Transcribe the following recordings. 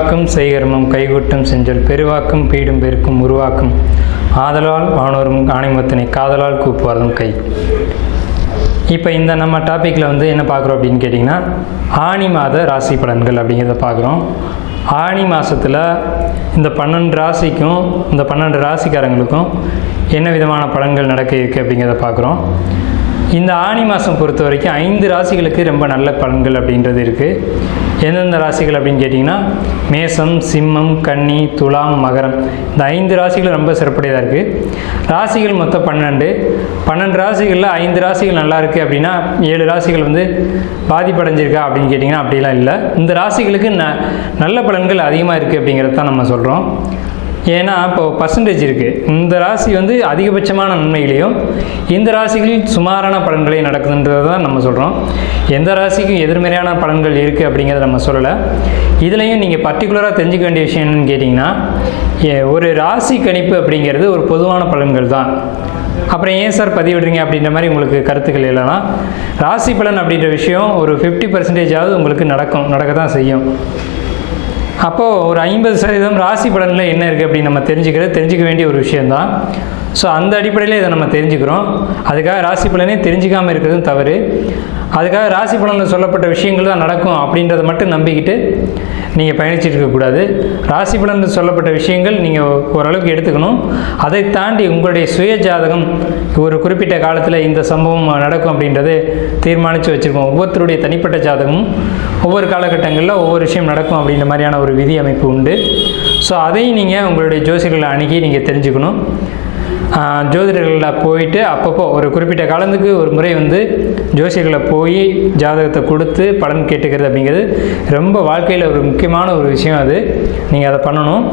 வாக்கும் செய்கர்மம் கைகூட்டம் செஞ்சல் பெருவாக்கும் பீடும் பெருக்கும் உருவாக்கும். ஆதலால் வானோரும் ஆணைமத்தினை காதலால் கூப்புவாரும் கை. இப்போ இந்த நம்ம டாப்பிக்கில் வந்து என்ன பார்க்குறோம் அப்படின்னு கேட்டிங்கன்னா ஆனி மாத ராசி பலன்கள் அப்படிங்கிறத பார்க்குறோம். ஆனி மாதத்தில் இந்த பன்னெண்டு ராசிக்கும் இந்த பன்னெண்டு ராசிக்காரங்களுக்கும் என்ன விதமான பலன்கள் நடக்க இருக்குது அப்படிங்கிறத பார்க்குறோம். இந்த ஆனி மாதம் பொறுத்த வரைக்கும் ஐந்து ராசிகளுக்கு ரொம்ப நல்ல பலன்கள் அப்படின்றது இருக்குது எந்தெந்த ராசிகள் அப்படின்னு கேட்டிங்கன்னா மேசம் சிம்மம் கன்னி துலாம் மகரம். இந்த ஐந்து ராசிகள் ரொம்ப சிறப்புடையதாக இருக்குது ராசிகள் மொத்தம் பன்னெண்டு. பன்னெண்டு ராசிகளில் ஐந்து ராசிகள் நல்லா இருக்குது அப்படின்னா ஏழு ராசிகள் வந்து பாதிப்படைஞ்சிருக்கா அப்படின்னு கேட்டிங்கன்னா அப்படிலாம் இல்லை. இந்த ராசிகளுக்கு ந நல்ல பலன்கள் அதிகமாக இருக்குது அப்படிங்கிறது தான் நம்ம சொல்கிறோம் ஏன்னா இப்போ பர்சன்டேஜ் இருக்குது இந்த ராசி வந்து அதிகபட்சமான நன்மைகளையும் இந்த ராசிகளில் சுமாரான பலன்களையும் நடக்குதுன்றது தான் நம்ம சொல்கிறோம் எந்த ராசிக்கும் எதிர்மறையான பலன்கள் இருக்குது அப்படிங்கிறத நம்ம சொல்லலை. இதுலேயும் நீங்கள் பர்டிகுலராக தெரிஞ்சுக்க வேண்டிய விஷயம் என்னன்னு கேட்டிங்கன்னா ஏ- ஒரு ராசி கணிப்பு அப்படிங்கிறது ஒரு பொதுவான பலன்கள் தான். அப்புறம் ஏன் சார் பதிவிடுறீங்க அப்படின்ற மாதிரி உங்களுக்கு கருத்துக்கள் இல்லைனா ராசி பலன் அப்படின்ற விஷயம் ஒரு ஃபிஃப்டி பர்சன்டேஜாவது உங்களுக்கு நடக்கும் நடக்க தான் செய்யும். அப்போது ஒரு ஐம்பது சதவீதம் ராசி பலனில் என்ன இருக்குது அப்படின்னு நம்ம தெரிஞ்சுக்கிறது தெரிஞ்சுக்க வேண்டிய ஒரு விஷயந்தான் ஸோ அந்த அடிப்படையில் இதை நம்ம தெரிஞ்சுக்கிறோம். அதுக்காக ராசி பலனே தெரிஞ்சுக்காமல் இருக்கிறதும் தவறு. அதுக்காக ராசி பலனில் சொல்லப்பட்ட விஷயங்கள் தான் நடக்கும் அப்படின்றத மட்டும் நம்பிக்கிட்டு நீங்கள் பயணிச்சுட்டு இருக்கக்கூடாது ராசி பலனில் சொல்லப்பட்ட விஷயங்கள் நீங்கள் ஓரளவுக்கு எடுத்துக்கணும். அதை தாண்டி உங்களுடைய சுய ஜாதகம் ஒரு குறிப்பிட்ட காலத்தில் இந்த சம்பவம் நடக்கும் அப்படின்றத தீர்மானித்து வச்சுருக்கோம். ஒவ்வொருத்தருடைய தனிப்பட்ட ஜாதகமும் ஒவ்வொரு காலகட்டங்களில் ஒவ்வொரு விஷயம் நடக்கும் அப்படின்ற மாதிரியான ஒரு விதி அமைப்பு உண்டு. ஸோ அதையும் நீங்கள் உங்களுடைய ஜோசியர்களை அணுகி நீங்கள் தெரிஞ்சுக்கணும். ஜோதிடர்களில் போயிட்டு அப்பப்போ ஒரு குறிப்பிட்ட காலத்துக்கு ஒரு முறை வந்து ஜோசியர்களை போய் ஜாதகத்தை கொடுத்து பலன் கேட்டுக்கிறது அப்படிங்கிறது ரொம்ப வாழ்க்கையில் ஒரு முக்கியமான ஒரு விஷயம் அது. நீங்கள் அதை பண்ணணும்.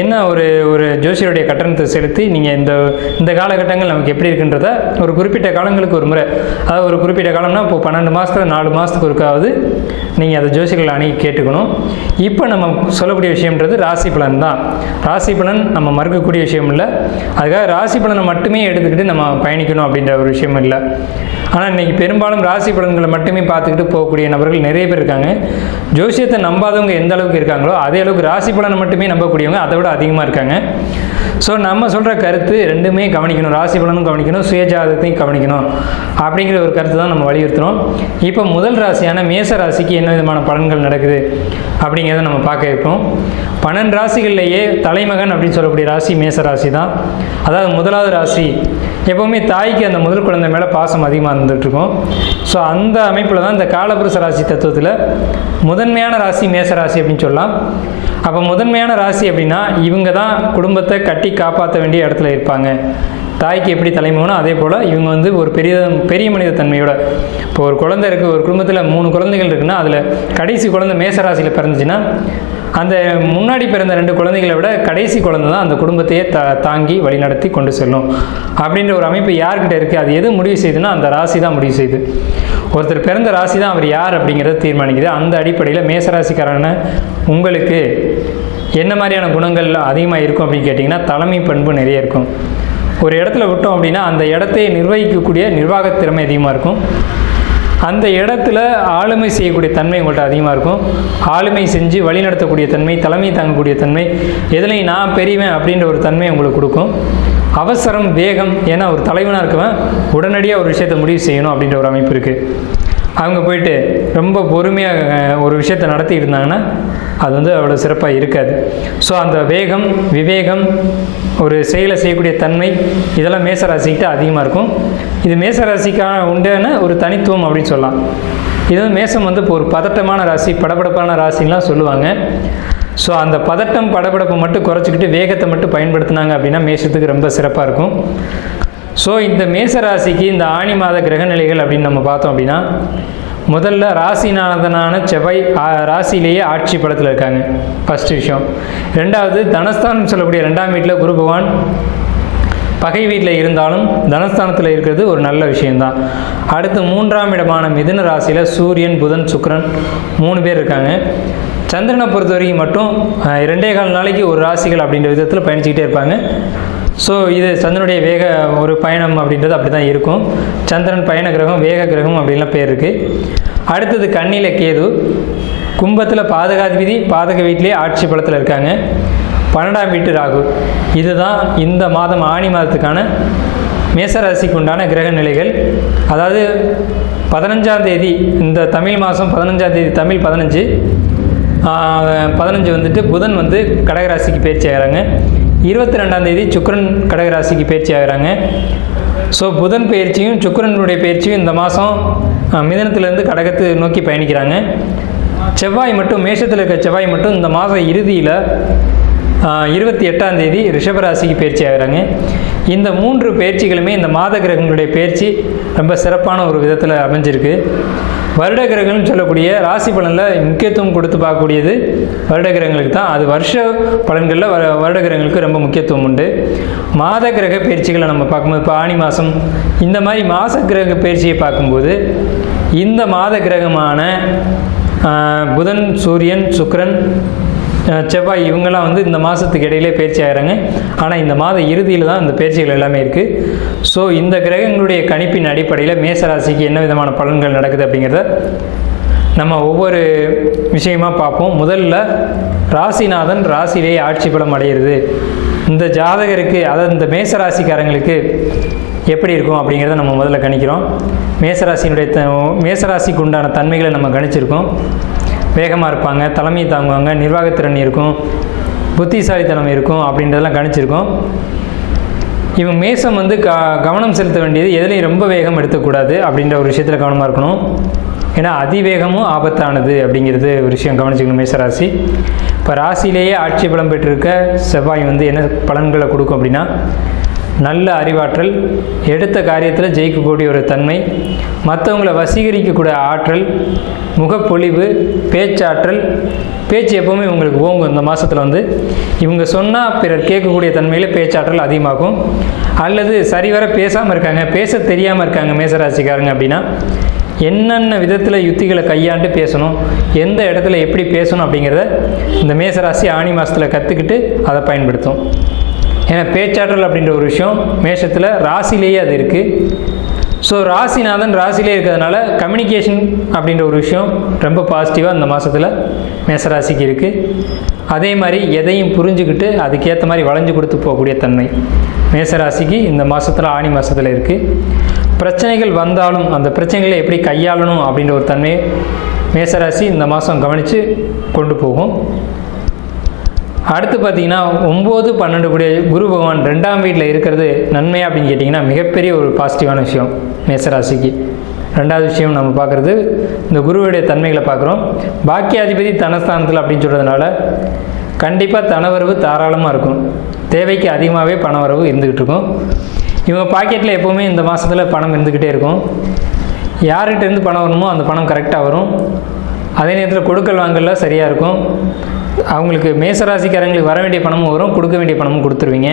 என்ன ஒரு ஒரு ஜோசியருடைய கட்டணத்தை செலுத்தி நீங்கள் இந்த இந்த காலகட்டங்கள் நமக்கு எப்படி இருக்குன்றத ஒரு குறிப்பிட்ட காலங்களுக்கு ஒரு முறை. அதாவது ஒரு குறிப்பிட்ட காலம்னா இப்போ பன்னெண்டு மாதத்துல நாலு மாதத்துக்கு ஒருக்காவது நீங்கள் அதை ஜோசியர்கள் அணுகி கேட்டுக்கணும். இப்போ நம்ம சொல்லக்கூடிய விஷயம்ன்றது ராசி பலன் தான். ராசி பலன் நம்ம மறுக்கக்கூடிய விஷயம் இல்லை. அதுக்காக ராசி ராசி பலனை மட்டுமே எடுத்துக்கிட்டு நம்ம பயணிக்கணும் அப்படின்ற ஒரு விஷயம் இல்லை. ஆனால் இன்றைக்கி பெரும்பாலும் ராசி பலன்களை மட்டுமே பார்த்துக்கிட்டு போகக்கூடிய நபர்கள் நிறைய பேர் இருக்காங்க. ஜோசியத்தை நம்பாதவங்க எந்த அளவுக்கு இருக்காங்களோ அதே அளவுக்கு ராசி பலனை மட்டுமே நம்பக்கூடியவங்க அதை விட அதிகமாக இருக்காங்க. ஸோ நம்ம சொல்கிற கருத்து ரெண்டுமே கவனிக்கணும். ராசி பலனும் கவனிக்கணும் சுயஜாதத்தையும் கவனிக்கணும் அப்படிங்கிற ஒரு கருத்து தான் நம்ம வலியுறுத்துகிறோம் இப்போ முதல் ராசியான மேச ராசிக்கு என்ன விதமான பலன்கள் நடக்குது அப்படிங்கிறத நம்ம பார்க்க இருக்கோம் பன்னெண்டு ராசிகள்லேயே தலைமகன் அப்படின்னு சொல்லக்கூடிய ராசி மேச ராசி தான் அதாவது முதலாவது ராசி எப்போவுமே தாய்க்கு அந்த முதல் குழந்தை மேலே பாசம் அதிகமாக இருந்துகிட்ருக்கும் ஸோ அந்த அமைப்பில் தான் இந்த காலபுருஷ ராசி தத்துவத்தில் முதன்மையான ராசி மேச ராசி அப்படின்னு சொல்லலாம். அப்போ முதன்மையான ராசி அப்படின்னா இவங்க தான் குடும்பத்தை கட்டி காப்பாற்ற வேண்டிய இடத்துல இருப்பாங்க. தாய்க்கு எப்படி தலைமகனோ அதே போல் இவங்க வந்து ஒரு பெரிய பெரிய மனித தன்மையோட இப்போ ஒரு குழந்தை இருக்குது ஒரு குடும்பத்தில் மூணு குழந்தைகள் இருக்குன்னா அதில் கடைசி குழந்தை மேச ராசியில் பிறந்துச்சுன்னா அந்த முன்னாடி பிறந்த ரெண்டு குழந்தைகளை விட கடைசி குழந்தை தான் அந்த குடும்பத்தையே த தாங்கி வழிநடத்தி கொண்டு செல்லும். அப்படின்ற ஒரு அமைப்பு யார்கிட்ட இருக்குது அது எது முடிவு செய்யுதுன்னா அந்த ராசி தான் முடிவு செய்யுது. ஒருத்தர் பிறந்த ராசி தான் அவர் யார் அப்படிங்கிறத தீர்மானிக்குது. அந்த அடிப்படையில் மேசராசிக்காரன உங்களுக்கு என்ன மாதிரியான குணங்கள் அதிகமாக இருக்கும் அப்படின்னு கேட்டிங்கன்னா தலைமை பண்பு நிறைய இருக்கும். ஒரு இடத்துல விட்டோம் அப்படின்னா அந்த இடத்தை நிர்வகிக்கக்கூடிய நிர்வாக திறமை அதிகமாக இருக்கும். அந்த இடத்துல ஆளுமை செய்யக்கூடிய தன்மை உங்கள்கிட்ட அதிகமாக இருக்கும். ஆளுமை செஞ்சு வழிநடத்தக்கூடிய தன்மை தலைமை தாங்கக்கூடிய தன்மை எதுலையும் நான் பெரியவன் அப்படின்ற ஒரு தன்மை உங்களுக்கு கொடுக்கும். அவசரம் வேகம் ஏன்னா ஒரு தலைவனாக இருக்கவன் உடனடியாக ஒரு விஷயத்தை முடிவு செய்யணும் அப்படின்ற ஒரு அமைப்பு இருக்குது அவங்க போயிட்டு ரொம்ப பொறுமையாக ஒரு விஷயத்தை நடத்தி இருந்தாங்கன்னா அது வந்து அவ்வளோ சிறப்பாக இருக்காது. ஸோ அந்த வேகம் விவேகம் ஒரு செயலை செய்யக்கூடிய தன்மை இதெல்லாம் மேசராசிக்கிட்ட அதிகமாக இருக்கும். இது மேசராசிக்கான உண்டான ஒரு தனித்துவம் அப்படின்னு சொல்லலாம். இது வந்து மேசம் வந்து இப்போ ஒரு பதட்டமான ராசி படபடப்பான ராசின்லாம் சொல்லுவாங்க. ஸோ அந்த பதட்டம் படபடப்பை மட்டும் குறைச்சிக்கிட்டு வேகத்தை மட்டும் பயன்படுத்தினாங்க அப்படின்னா மேஷத்துக்கு ரொம்ப சிறப்பாக இருக்கும். ஸோ இந்த மேச ராசிக்கு இந்த ஆணி மாத கிரக நிலைகள் அப்படின்னு நம்ம பார்த்தோம் அப்படின்னா முதல்ல ராசிநாதனான செவ்வாய் ராசியிலேயே ஆட்சி படத்தில் இருக்காங்க. ஃபர்ஸ்ட் விஷயம். ரெண்டாவது தனஸ்தானம் சொல்லக்கூடிய ரெண்டாம் வீட்டில் குரு பகவான். பகை வீட்டில் இருந்தாலும் தனஸ்தானத்தில் இருக்கிறது ஒரு நல்ல விஷயம்தான். அடுத்து மூன்றாம் இடமான மிதுன ராசியில் சூரியன் புதன் சுக்கரன் மூணு பேர் இருக்காங்க. சந்திரனை பொறுத்த வரைக்கும் மட்டும் இரண்டே கால் நாளைக்கு ஒரு ராசிகள் அப்படின்ற விதத்தில் பயணிச்சுக்கிட்டே இருப்பாங்க. ஸோ இது சந்திரனுடைய வேக ஒரு பயணம் அப்படின்றது அப்படி தான் இருக்கும். சந்திரன் பயண கிரகம் வேக கிரகம் அப்படின்லாம் பேர் இருக்குது அடுத்தது கண்ணில கேது. கும்பத்தில் பாதகாதிபதி பாதக வீட்டிலே ஆட்சி பலத்தில் இருக்காங்க. பன்னெண்டாம் வீட்டு ராகு. இதுதான் இந்த மாதம் ஆணி மாதத்துக்கான மேசராசிக்கு உண்டான கிரக நிலைகள். அதாவது பதினஞ்சாம் தேதி இந்த தமிழ் மாதம் பதினஞ்சாம் தேதி தமிழ் பதினஞ்சு. பதினஞ்சு வந்துட்டு புதன் வந்து கடகராசிக்கு பேச்சு ஆகிறாங்க இருபத்தி ரெண்டாம் தேதி சுக்கிரன் கடகராசிக்கு பயிற்சி ஆகிறாங்க. ஸோ புதன் பயிற்சியும் சுக்கரனுடைய பயிற்சியும் இந்த மாதம் மிதனத்திலேருந்து கடகத்தை நோக்கி பயணிக்கிறாங்க. செவ்வாய் மட்டும் மேஷத்தில் இருக்க செவ்வாய் மட்டும் இந்த மாத இறுதியில் இருபத்தி எட்டாம் தேதி ரிஷபராசிக்கு பயிற்சி ஆகிறாங்க. இந்த மூன்று பயிற்சிகளுமே இந்த மாத கிரகங்களுடைய பயிற்சி ரொம்ப சிறப்பான ஒரு விதத்தில் அமைஞ்சிருக்கு. வருட கிரகங்கள்னு சொல்லக்கூடிய ராசி பலனில் முக்கியத்துவம் கொடுத்து பார்க்கக்கூடியது வருட கிரகங்களுக்கு தான். அது வருஷ பலன்களில் வர வருட கிரகங்களுக்கு ரொம்ப முக்கியத்துவம் உண்டு. மாத கிரக பயிற்சிகளை நம்ம பார்க்கும்போது இப்போ ஆணி மாதம் இந்த மாதிரி மாத கிரக பயிற்சியை பார்க்கும்போது இந்த மாத கிரகமான புதன் சூரியன் சுக்ரன் செவ்வாய் இவங்கெல்லாம் வந்து இந்த மாதத்துக்கு இடையிலே பயிற்சி ஆகிறாங்க. ஆனால் இந்த மாத இறுதியில் தான் இந்த பயிற்சிகள் எல்லாமே இருக்குது ஸோ இந்த கிரகங்களுடைய கணிப்பின் அடிப்படையில் மேசராசிக்கு என்ன விதமான பலன்கள் நடக்குது அப்படிங்கிறத நம்ம ஒவ்வொரு விஷயமா பார்ப்போம். முதல்ல ராசிநாதன் ராசியிலேயே ஆட்சி பலம் அடையிறது. இந்த ஜாதகருக்கு அதாவது இந்த மேசராசிக்காரங்களுக்கு எப்படி இருக்கும் அப்படிங்கிறத நம்ம முதல்ல கணிக்கிறோம். மேசராசியினுடைய த மேசராசிக்கு உண்டான தன்மைகளை நம்ம கணிச்சிருக்கோம். வேகமாக இருப்பாங்க தலைமை தாங்குவாங்க நிர்வாகத்திறன் இருக்கும் புத்திசாலித்தனம் இருக்கும் அப்படின்றதெல்லாம் கணிச்சிருக்கோம். இவன் மேசம் வந்து க கவனம் செலுத்த வேண்டியது எதுலேயும் ரொம்ப வேகம் எடுத்துக்கூடாது அப்படின்ற ஒரு விஷயத்தில் கவனமாக இருக்கணும். ஏன்னா அதிவேகமும் ஆபத்தானது அப்படிங்கிறது ஒரு விஷயம் கவனிச்சுக்கணும் மேசராசி. இப்போ ராசியிலேயே ஆட்சி பலம் பெற்றிருக்க செவ்வாய் வந்து என்ன பலன்களை கொடுக்கும் அப்படின்னா நல்ல அறிவாற்றல் எடுத்த காரியத்தில் ஜெயிக்கக்கூடிய ஒரு தன்மை மற்றவங்களை வசீகரிக்கக்கூடிய ஆற்றல் முகப்பொழிவு பேச்சாற்றல் பேச்சு எப்போவுமே உங்களுக்கு ஓங்கும் இந்த மாதத்தில் வந்து. இவங்க சொன்னால் பிறர் கேட்கக்கூடிய தன்மையில் பேச்சாற்றல் அதிகமாகும். அல்லது சரிவர பேசாமல் இருக்காங்க பேச தெரியாமல் இருக்காங்க மேசராசிக்காரங்க அப்படின்னா என்னென்ன விதத்தில் யுத்திகளை கையாண்டு பேசணும் எந்த இடத்துல எப்படி பேசணும் அப்படிங்கிறத இந்த மேசராசி ஆணி மாதத்தில் கற்றுக்கிட்டு அதை பயன்படுத்தும். ஏன்னா பேச்சாற்றல் அப்படின்ற ஒரு விஷயம் மேஷத்தில் ராசிலேயே அது இருக்குது ஸோ ராசிநாதன் ராசிலே இருக்கிறதுனால கம்யூனிகேஷன் அப்படின்ற ஒரு விஷயம் ரொம்ப பாசிட்டிவாக இந்த மாதத்தில் மேசராசிக்கு இருக்குது அதே மாதிரி எதையும் புரிஞ்சுக்கிட்டு அதுக்கேற்ற மாதிரி வளைஞ்சு கொடுத்து போகக்கூடிய தன்மை மேசராசிக்கு இந்த மாதத்தில் ஆணி மாதத்தில் இருக்குது பிரச்சனைகள் வந்தாலும் அந்த பிரச்சனைகளை எப்படி கையாளணும் அப்படின்ற ஒரு தன்மையை மேசராசி இந்த மாதம் கவனித்து கொண்டு போகும். அடுத்து பார்த்தீங்கன்னா ஒம்பது பன்னெண்டு கூடிய குரு பகவான் ரெண்டாம் வீட்டில் இருக்கிறது நன்மையா அப்படின்னு கேட்டிங்கன்னா மிகப்பெரிய ஒரு பாசிட்டிவான விஷயம் மேசராசிக்கு. ரெண்டாவது விஷயம் நம்ம பார்க்குறது இந்த குருவுடைய தன்மைகளை பார்க்குறோம். பாக்கியாதிபதி தனஸ்தானத்தில் அப்படின்னு சொல்கிறதுனால கண்டிப்பாக தனவரவு தாராளமாக இருக்கும். தேவைக்கு அதிகமாகவே பணவரவு இருந்துக்கிட்டு இருக்கும். இவங்க பாக்கெட்டில் எப்போவுமே இந்த மாதத்தில் பணம் இருந்துக்கிட்டே இருக்கும். யார்கிட்டேருந்து பணம் வரணுமோ அந்த பணம் கரெக்டாக வரும். அதே நேரத்தில் கொடுக்கல் வாங்கல சரியாக இருக்கும். அவங்களுக்கு மேசராசிக்காரங்களுக்கு வர வேண்டிய பணமும் வரும் கொடுக்க வேண்டிய பணமும் கொடுத்துருவீங்க.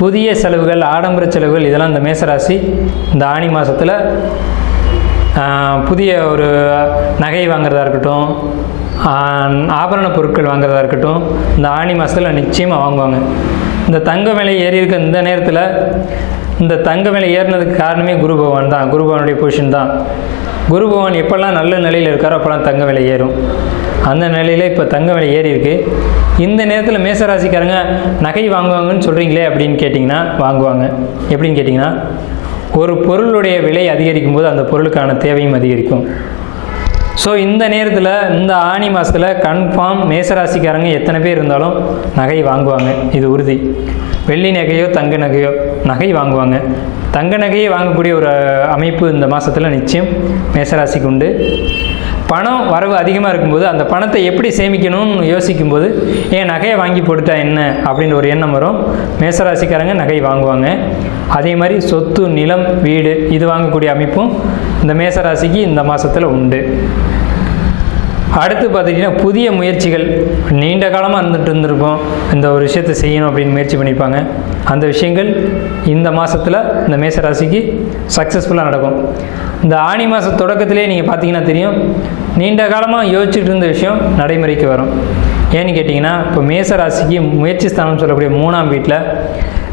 புதிய செலவுகள் ஆடம்பர செலவுகள் இதெல்லாம் இந்த மேசராசி இந்த ஆணி மாதத்தில் புதிய ஒரு நகை வாங்குறதா இருக்கட்டும் ஆபரண பொருட்கள் வாங்குறதா இருக்கட்டும் இந்த ஆணி மாதத்தில் நிச்சயமாக வாங்குவாங்க. இந்த தங்க விலை ஏறி இருக்க இந்த நேரத்தில் இந்த தங்க விலை ஏறினதுக்கு காரணமே குரு பகவான் தான். குரு பகவானுடைய பொசிஷன் தான். குரு பகவான் எப்போல்லாம் நல்ல நிலையில் இருக்காரோ அப்போல்லாம் தங்க விலை ஏறும். அந்த நிலையில் இப்போ தங்க விலை ஏறி இருக்கு. இந்த நேரத்தில் மேசராசிக்காரங்க நகை வாங்குவாங்கன்னு சொல்கிறீங்களே அப்படின்னு கேட்டிங்கன்னா வாங்குவாங்க. எப்படின்னு கேட்டிங்கன்னா ஒரு பொருளுடைய விலை அதிகரிக்கும் போது அந்த பொருளுக்கான தேவையும் அதிகரிக்கும். ஸோ இந்த நேரத்தில் இந்த ஆணி மாதத்தில் கன்ஃபார்ம் மேசராசிக்காரங்க எத்தனை பேர் இருந்தாலும் நகை வாங்குவாங்க. இது உறுதி. வெள்ளி நகையோ தங்க நகையோ நகை வாங்குவாங்க. தங்க நகையை வாங்கக்கூடிய ஒரு அமைப்பு இந்த மாதத்தில் நிச்சயம் மேசராசிக்கு உண்டு. பணம் வரவு அதிகமாக இருக்கும்போது அந்த பணத்தை எப்படி சேமிக்கணும்னு யோசிக்கும்போது ஏன் நகையை வாங்கி போட்டுட்டா என்ன? அப்படின்ற ஒரு எண்ணம் வரும். மேசராசிக்காரங்க நகை வாங்குவாங்க. அதே மாதிரி சொத்து நிலம் வீடு இது வாங்கக்கூடிய அமைப்பும் இந்த மேசராசிக்கு இந்த மாதத்தில் உண்டு. அடுத்து பார்த்திங்கன்னா புதிய முயற்சிகள். நீண்ட காலமாக இருந்துட்டு இருந்திருப்போம் இந்த ஒரு விஷயத்தை செய்யணும் அப்படின்னு முயற்சி பண்ணிப்பாங்க அந்த விஷயங்கள் இந்த மாதத்தில் இந்த மேச ராசிக்கு சக்ஸஸ்ஃபுல்லாக நடக்கும். இந்த ஆணி மாத தொடக்கத்திலே நீங்கள் பார்த்தீங்கன்னா தெரியும். நீண்ட காலமாக யோசிச்சுட்டு இருந்த விஷயம் நடைமுறைக்கு வரும். ஏன்னு கேட்டிங்கன்னா இப்போ மேச ராசிக்கு முயற்சி ஸ்தானம் சொல்லக்கூடிய மூணாம் வீட்டில்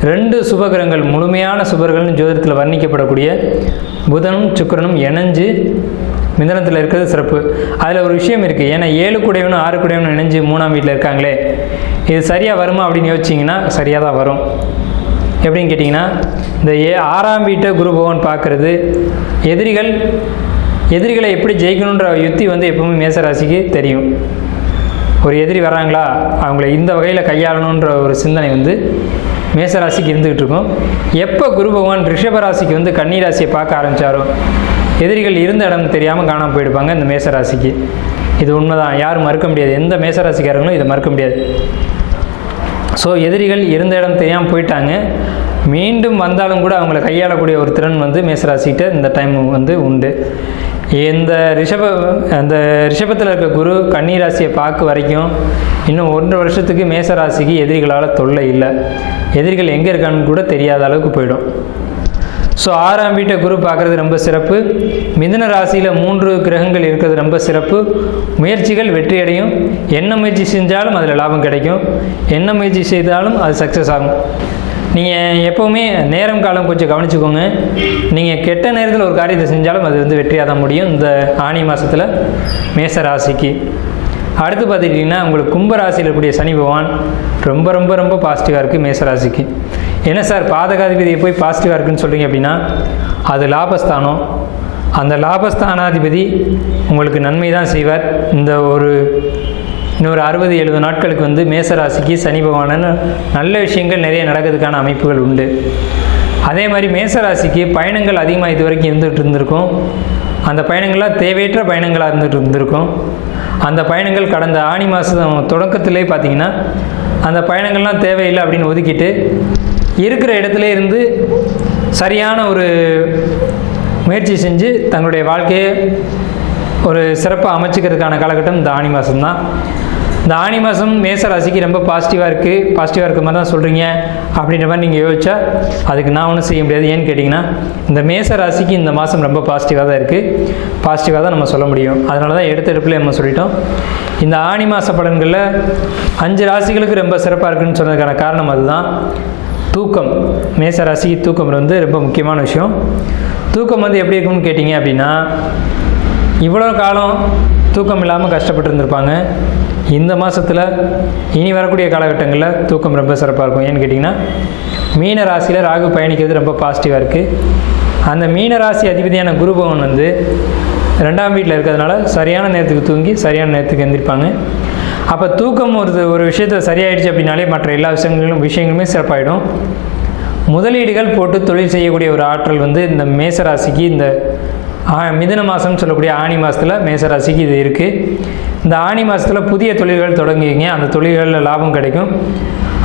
ரெண்டு சுபகிரகங்கள் முழுமையான சுபர்கள்னு ஜோதிடத்தில் வர்ணிக்கப்படக்கூடிய புதனும் சுக்கரனும் இணைஞ்சு மிதனத்தில் இருக்கிறது சிறப்பு. அதில் ஒரு விஷயம் இருக்குது ஏன்னா ஏழு குடையவனும் ஆறு கூடையவனும் இணைஞ்சு மூணாம் வீட்டில் இருக்காங்களே. இது சரியாக வருமா அப்படின்னு யோசிச்சிங்கன்னா சரியாக தான் வரும். எப்படின்னு கேட்டிங்கன்னா இந்த ஏ ஆறாம் வீட்டை குரு பகவான் பார்க்குறது எதிரிகள் எதிரிகளை எப்படி ஜெயிக்கணுன்ற யுத்தி வந்து எப்பவுமே மேசராசிக்கு தெரியும். ஒரு எதிரி வராங்களா அவங்கள இந்த வகையில் கையாளணுன்ற ஒரு சிந்தனை வந்து மேசராசிக்கு இருந்துக்கிட்டு இருக்கும். எப்போ குரு பகவான் ரிஷபராசிக்கு வந்து கன்னிராசியை பார்க்க ஆரம்பித்தாரோ எதிரிகள் இருந்த இடம் தெரியாமல் காணாமல் போயிடுப்பாங்க இந்த மேசராசிக்கு. இது உண்மைதான். யாரும் மறுக்க முடியாது. எந்த மேசராசிக்காரங்களும் இதை மறுக்க முடியாது. ஸோ எதிரிகள் இருந்த இடம் தெரியாமல் போயிட்டாங்க. மீண்டும் வந்தாலும் கூட அவங்கள கையாளக்கூடிய ஒரு திறன் வந்து மேசராசிக்கிட்ட இந்த டைம் வந்து உண்டு. இந்த ரிஷப அந்த ரிஷபத்தில் இருக்க குரு கன்னி ராசியை பார்க்க வரைக்கும் இன்னும் ஒன்று வருஷத்துக்கு மேச ராசிக்கு எதிரிகளால் தொல்லை இல்லை. எதிரிகள் எங்கே இருக்கான்னு கூட தெரியாத அளவுக்கு போயிடும். ஸோ ஆறாம் வீட்டை குரு பார்க்குறது ரொம்ப சிறப்பு. மிதுன ராசியில் மூன்று கிரகங்கள் இருக்கிறது ரொம்ப சிறப்பு. முயற்சிகள் வெற்றியடையும். என்ன முயற்சி செஞ்சாலும் அதில் லாபம் கிடைக்கும். என்ன முயற்சி செய்தாலும் அது சக்ஸஸ் ஆகும். நீங்கள் எப்போவுமே நேரம் காலம் கொஞ்சம் கவனிச்சுக்கோங்க. நீங்கள் கெட்ட நேரத்தில் ஒரு காரியத்தை செஞ்சாலும் அது வந்து வெற்றியாக தான் முடியும். இந்த ஆணி மாதத்தில் மேச ராசிக்கு. அடுத்து பார்த்துக்கிட்டிங்கன்னா உங்களுக்கு கும்ப ராசியில் இருக்கக்கூடிய சனி பகவான் ரொம்ப ரொம்ப ரொம்ப பாசிட்டிவாக இருக்குது மேசராசிக்கு என்ன சார் பாதகாதிபதியை போய் பாசிட்டிவாக இருக்குன்னு சொல்கிறீங்க அப்படின்னா அது லாபஸ்தானம். அந்த லாபஸ்தானாதிபதி உங்களுக்கு நன்மை தான் செய்வார். இந்த ஒரு இன்னொரு அறுபது எழுபது நாட்களுக்கு வந்து மேசராசிக்கு சனி பகவானன்னு நல்ல விஷயங்கள் நிறைய நடக்கிறதுக்கான அமைப்புகள் உண்டு. அதே மாதிரி மேசராசிக்கு பயணங்கள் அதிகமாக இது வரைக்கும் இருந்துகிட்டு இருந்திருக்கும். அந்த பயணங்கள்லாம் தேவையற்ற பயணங்களாக இருந்துகிட்டு இருந்திருக்கும். அந்த பயணங்கள் கடந்த ஆணி மாதம் தொடக்கத்திலே பார்த்திங்கன்னா அந்த பயணங்கள்லாம் தேவையில்லை அப்படின்னு ஒதுக்கிட்டு இருக்கிற இடத்துல இருந்து சரியான ஒரு முயற்சி செஞ்சு தங்களுடைய வாழ்க்கையை ஒரு சிறப்பாக அமைச்சிக்கிறதுக்கான காலகட்டம் இந்த ஆணி மாதம்தான் இந்த ஆணி மாதம் மேச ராசிக்கு ரொம்ப பாசிட்டிவாக இருக்குது பாசிட்டிவாக இருக்க மாதிரி தான் சொல்கிறீங்க அப்படின்ற மாதிரி நீங்கள் யோசிச்சா அதுக்கு நான் ஒன்றும் செய்ய முடியாது. ஏன்னு கேட்டிங்கன்னா இந்த மேச ராசிக்கு இந்த மாதம் ரொம்ப பாசிட்டிவாக தான் இருக்குது பாசிட்டிவாக தான் நம்ம சொல்ல முடியும். அதனால தான் எடுத்த எடுப்பில் நம்ம சொல்லிட்டோம். இந்த ஆணி மாத பலன்களில் அஞ்சு ராசிகளுக்கு ரொம்ப சிறப்பாக இருக்குன்னு சொன்னதுக்கான காரணம் அதுதான். தூக்கம். மேச ராசிக்கு தூக்கம் வந்து ரொம்ப முக்கியமான விஷயம். தூக்கம் வந்து எப்படி இருக்கும்னு கேட்டிங்க அப்படின்னா இவ்வளோ காலம் தூக்கம் இல்லாமல் கஷ்டப்பட்டு இருந்திருப்பாங்க இந்த மாதத்தில் இனி வரக்கூடிய காலகட்டங்களில் தூக்கம் ரொம்ப சிறப்பாக இருக்கும். ஏன்னு கேட்டிங்கன்னா மீன ராசியில் ராகு பயணிக்கிறது ரொம்ப பாசிட்டிவாக இருக்குது அந்த மீன ராசி அதிபதியான குருபவன் வந்து ரெண்டாம் வீட்டில் இருக்கிறதுனால சரியான நேரத்துக்கு தூங்கி சரியான நேரத்துக்கு எந்திரிப்பாங்க. அப்போ தூக்கம் ஒரு ஒரு விஷயத்தில் சரியாயிடுச்சு அப்படின்னாலே மற்ற எல்லா விஷயங்களும் விஷயங்களுமே சிறப்பாயிடும். முதலீடுகள் போட்டு தொழில் செய்யக்கூடிய ஒரு ஆற்றல் வந்து இந்த மேசராசிக்கு இந்த மிதுன மாதம்னு சொல்லக்கூடிய ஆணி மாதத்தில் மேசராசிக்கு இது இருக்குது இந்த ஆணி மாதத்தில் புதிய தொழில்கள் தொடங்குவீங்க. அந்த தொழில்களில் லாபம் கிடைக்கும்.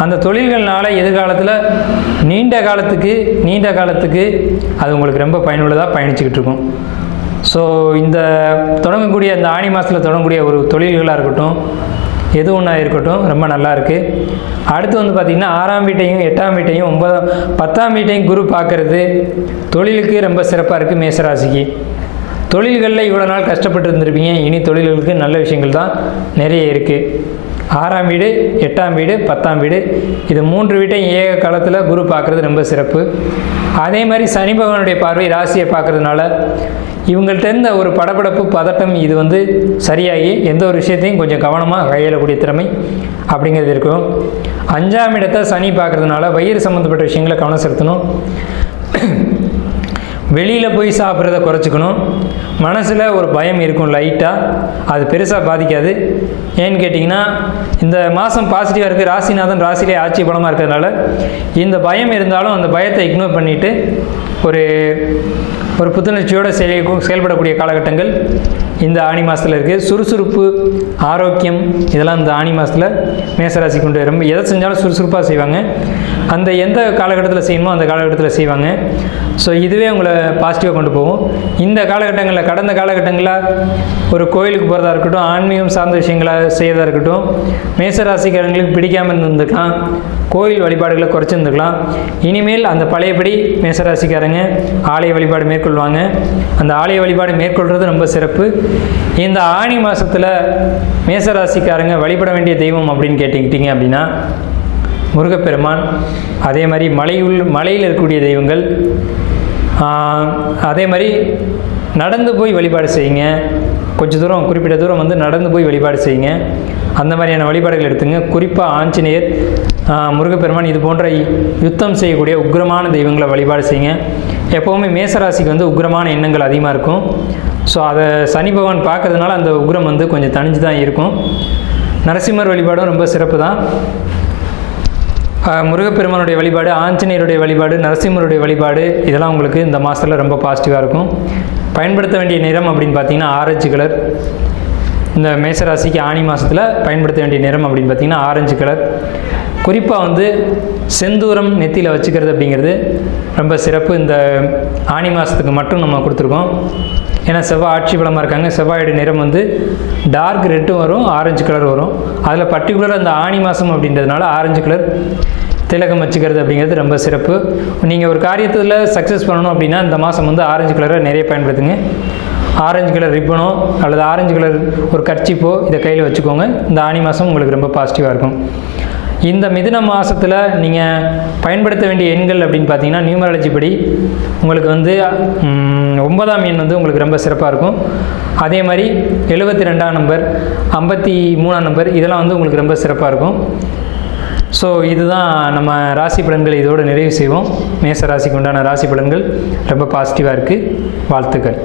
அந்த தொழில்கள்னால எதிர்காலத்தில் நீண்ட காலத்துக்கு நீண்ட காலத்துக்கு அது உங்களுக்கு ரொம்ப பயனுள்ளதாக பயணிச்சுக்கிட்டு இருக்கும். ஸோ இந்த தொடங்கக்கூடிய இந்த ஆணி மாதத்தில் தொடங்கக்கூடிய ஒரு தொழில்களாக இருக்கட்டும் எது ஒன்றா இருக்கட்டும் ரொம்ப நல்லா இருக்குது அடுத்து வந்து பார்த்திங்கன்னா ஆறாம் வீட்டையும் எட்டாம் வீட்டையும் ஒன்பதாம் பத்தாம் வீட்டையும் குரு பார்க்குறது தொழிலுக்கு ரொம்ப சிறப்பாக இருக்குது மேசராசிக்கு. தொழில்களில் இவ்வளோ நாள் கஷ்டப்பட்டு இருந்திருப்பீங்க இனி தொழில்களுக்கு நல்ல விஷயங்கள் தான் நிறைய இருக்குது ஆறாம் வீடு எட்டாம் வீடு பத்தாம் வீடு. இது மூன்று வீட்டையும் ஏக காலத்தில் குரு பார்க்குறது ரொம்ப சிறப்பு. அதே மாதிரி சனி பகவானுடைய பார்வை ராசியை பார்க்கறதுனால இவங்கள்ட்ட இருந்த ஒரு படபடப்பு பதட்டம் இது வந்து சரியாகி எந்த ஒரு விஷயத்தையும் கொஞ்சம் கவனமாக கையாளக்கூடிய திறமை அப்படிங்கிறது இருக்கும். அஞ்சாம் இடத்தை சனி பார்க்கறதுனால வயிறு சம்மந்தப்பட்ட விஷயங்களை கவனம் செலுத்தணும். வெளியில் போய் சாப்பிட்றத குறைச்சிக்கணும். மனசில் ஒரு பயம் இருக்கும் லைட்டாக அது பெருசாக பாதிக்காது. ஏன்னு கேட்டிங்கன்னா இந்த மாதம் பாசிட்டிவாக இருக்குது ராசிநாதன் ராசிலே ஆட்சி பலமாக இருக்கிறதுனால இந்த பயம் இருந்தாலும் அந்த பயத்தை இக்னோர் பண்ணிவிட்டு ஒரு ஒரு புத்துணர்ச்சியோடு செயல் செயல்படக்கூடிய காலகட்டங்கள் இந்த ஆணி மாதத்தில் இருக்குது சுறுசுறுப்பு ஆரோக்கியம் இதெல்லாம் இந்த ஆணி மாதத்தில் மேசராசி கொண்டு ரொம்ப எதை செஞ்சாலும் சுறுசுறுப்பாக செய்வாங்க. அந்த எந்த காலகட்டத்தில் செய்யணுமோ அந்த காலகட்டத்தில் செய்வாங்க. ஸோ இதுவே உங்களை பாசிட்டிவாக கொண்டு போகும் இந்த காலகட்டங்களில் கடந்த காலகட்டங்களில் ஒரு கோயிலுக்கு போகிறதா இருக்கட்டும் ஆன்மீகம் சார்ந்த விஷயங்களை செய்யறதா இருக்கட்டும் மேசராசிக்காரங்களுக்கு பிடிக்காமல் இருந்திருக்கலாம் கோயில் வழிபாடுகளை குறைச்சிருந்துக்கலாம் இனிமேல் அந்த பழையபடி மேசராசிக்காரங்க ஆலய வழிபாடு மேற்கொள்வாங்க. அந்த ஆலய வழிபாடு மேற்கொள்கிறது ரொம்ப சிறப்பு. இந்த ஆணி மாதத்தில் மேசராசிக்காரங்க வழிபட வேண்டிய தெய்வம் அப்படின்னு கேட்டுக்கிட்டீங்க அப்படின்னா முருகப்பெருமான். அதே மாதிரி மலையுள் மலையில் இருக்கக்கூடிய தெய்வங்கள் அதே மாதிரி நடந்து போய் வழிபாடு செய்யுங்க. கொஞ்சம் தூரம் குறிப்பிட்ட தூரம் வந்து நடந்து போய் வழிபாடு செய்யுங்க. அந்த மாதிரியான வழிபாடுகள் எடுத்துங்க. குறிப்பாக ஆஞ்சநேயர் முருகப்பெருமான் இது போன்ற யுத்தம் செய்யக்கூடிய உக்கிரமான தெய்வங்களை வழிபாடு செய்யுங்க. எப்போவுமே மேசராசிக்கு வந்து உக்கிரமான எண்ணங்கள் அதிகமாக இருக்கும். ஸோ அதை சனி பகவான் பார்க்கறதுனால அந்த உக்கிரம் வந்து கொஞ்சம் தணிஞ்சு தான் இருக்கும். நரசிம்மர் வழிபாடும் ரொம்ப சிறப்பு தான் முருகப்பெருமானுடைய வழிபாடு ஆஞ்சநேயருடைய வழிபாடு நரசிம்மருடைய வழிபாடு இதெல்லாம் உங்களுக்கு இந்த மாதத்தில் ரொம்ப பாசிட்டிவாக இருக்கும். பயன்படுத்த வேண்டிய நிறம் அப்படின்னு பார்த்தீங்கன்னா ஆரஞ்சு கலர் இந்த மேசராசிக்கு ஆணி மாதத்தில் பயன்படுத்த வேண்டிய நிறம் அப்படின்னு பார்த்தீங்கன்னா ஆரஞ்சு கலர் குறிப்பாக வந்து செந்தூரம் நெத்தியில் வச்சுக்கிறது அப்படிங்கிறது ரொம்ப சிறப்பு. இந்த ஆணி மாதத்துக்கு மட்டும் நம்ம கொடுத்துருக்கோம். ஏன்னா செவ்வாய் ஆட்சி பலமாக இருக்காங்க. செவ்வாயோட நிறம் வந்து டார்க் ரெட்டும் வரும் ஆரஞ்சு கலர் வரும். அதில் பர்டிகுலராக அந்த ஆணி மாதம் அப்படின்றதுனால ஆரஞ்சு கலர் திலகம் வச்சுக்கிறது அப்படிங்கிறது ரொம்ப சிறப்பு. நீங்கள் ஒரு காரியத்தில் சக்ஸஸ் பண்ணணும் அப்படின்னா இந்த மாதம் வந்து ஆரஞ்சு கலரை நிறைய பயன்படுத்துங்க. ஆரஞ்சு கலர் ரிப்பனோ அல்லது ஆரஞ்சு கலர் ஒரு கர்ச்சிப்போ இதை கையில் வச்சுக்கோங்க. இந்த ஆணி மாதம் உங்களுக்கு ரொம்ப பாசிட்டிவாக இருக்கும். இந்த மிதுன மாதத்தில் நீங்கள் பயன்படுத்த வேண்டிய எண்கள் அப்படின்னு பார்த்தீங்கன்னா நியூமராலஜி படி உங்களுக்கு வந்து ஒன்பதாம் எண் வந்து உங்களுக்கு ரொம்ப சிறப்பாக இருக்கும். அதே மாதிரி எழுபத்தி ரெண்டாம் நம்பர் ஐம்பத்தி மூணாம் நம்பர் இதெல்லாம் வந்து உங்களுக்கு ரொம்ப சிறப்பாக இருக்கும். ஸோ இதுதான் நம்ம ராசி பலன்கள் இதோடு நிறைவு செய்வோம். மேச ராசிக்கு உண்டான ராசி பலன்கள் ரொம்ப பாசிட்டிவாக இருக்குது வாழ்த்துக்கள்.